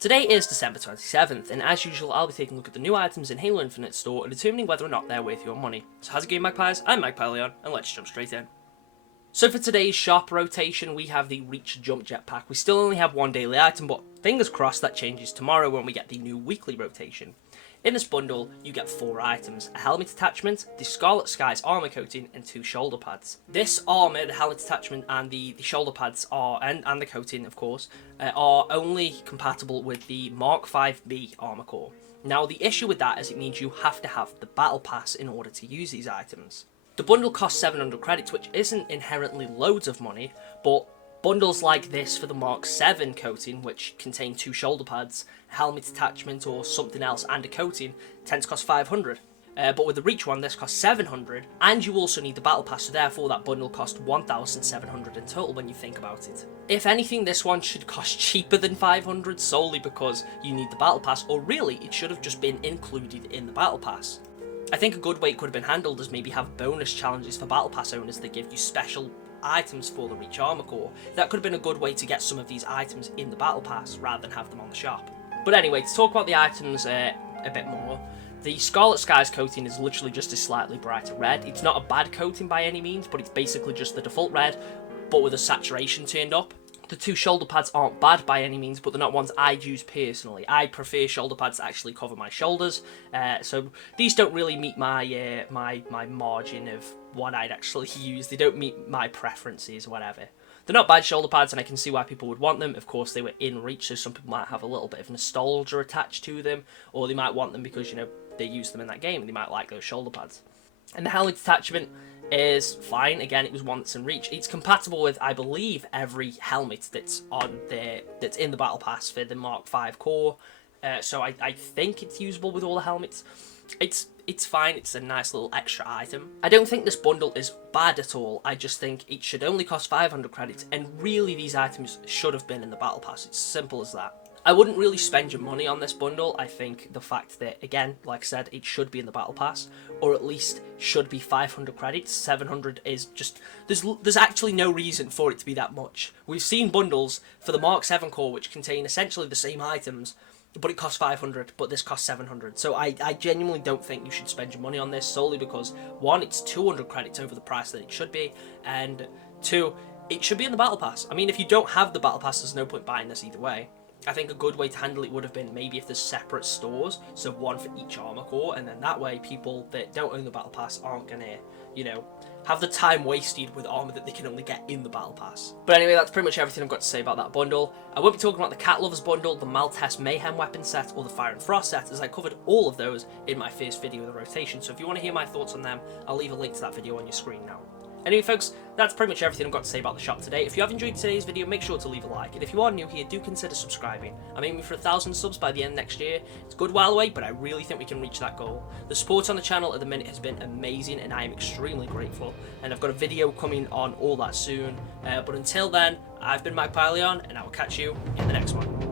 Today is December 27th, and as usual I'll be taking a look at the new items in Halo Infinite store and determining whether or not they're worth your money. So how's it going, Magpies? I'm Magpie Leon, and let's jump straight in. So for today's shop rotation, we have the Reach Jump Jetpack. We still only have one daily item, but fingers crossed that changes tomorrow when we get the new weekly rotation. In this bundle, you get 4 items: a helmet attachment, the Scarlet Skies armor coating, and 2 shoulder pads. This armor, the helmet attachment, and the shoulder pads are, and the coating of course, are only compatible with the Mark 5B armor core. Now the issue with that is it means you have to have the battle pass in order to use these items. The bundle costs 700 credits, which isn't inherently loads of money, but bundles like this for the Mark 7 coating, which contain 2 shoulder pads, a helmet attachment or something else, and a coating, tend to cost 500. But with the Reach one, this costs 700, and you also need the battle pass, so therefore that bundle costs 1,700 in total when you think about it. If anything, this one should cost cheaper than 500 solely because you need the battle pass, or really it should have just been included in the battle pass. I think a good way it could have been handled is maybe have bonus challenges for battle pass owners that give you special items for the Reach armor core. That could have been a good way to get some of these items in the battle pass rather than have them on the shop. But anyway, to talk about the items a bit more, the Scarlet Skies coating is literally just a slightly brighter red. It's not a bad coating by any means, but it's basically just the default red, but with a saturation turned up. The 2 shoulder pads aren't bad by any means, but they're not ones I'd use personally. I prefer shoulder pads to actually cover my shoulders, so these don't really meet my my margin of what I'd actually use. They don't meet my preferences or whatever. They're not bad shoulder pads, and I can see why people would want them. Of course, they were in Reach, so some people might have a little bit of nostalgia attached to them, or they might want them because, you know, they used them in that game and they might like those shoulder pads. And the helmet attachment is fine. Again, it was one that's in Reach. It's compatible with, I believe, every helmet that's on there, that's in the battle pass for the Mark 5 core. So I think it's usable with all the helmets. It's fine. It's a nice little extra item. I don't think this bundle is bad at all. I just think it should only cost 500 credits, and really these items should have been in the battle pass. It's simple as that. I wouldn't really spend your money on this bundle. I think the fact that, again, like I said, it should be in the battle pass, or at least should be 500 credits. 700 is just, there's actually no reason for it to be that much. We've seen bundles for the Mark 7 core which contain essentially the same items, but it costs 500, but this costs 700. So I genuinely don't think you should spend your money on this, solely because, 1, it's 200 credits over the price that it should be, and 2, it should be in the battle pass. I mean, if you don't have the battle pass, there's no point buying this either way. I think a good way to handle it would have been maybe if there's separate stores, so one for each armor core, and then that way people that don't own the battle pass aren't gonna, you know, have the time wasted with armor that they can only get in the battle pass. But anyway, that's pretty much everything I've got to say about that bundle. I won't be talking about the Cat Lovers bundle, the Maltese Mayhem weapon set, or the Fire and Frost set, as I covered all of those in my first video of the rotation, so if you want to hear my thoughts on them, I'll leave a link to that video on your screen now. Anyway folks, that's pretty much everything I've got to say about the shop today. If you have enjoyed today's video, make sure to leave a like, and if you are new here, do consider subscribing. I'm aiming for 1,000 subs by the end of next year. It's a good while away, but I really think we can reach that goal. The support on the channel at the minute has been amazing, and I am extremely grateful, and I've got a video coming on all that soon. But until then, I've been Magpie Leon, and I will catch you in the next one.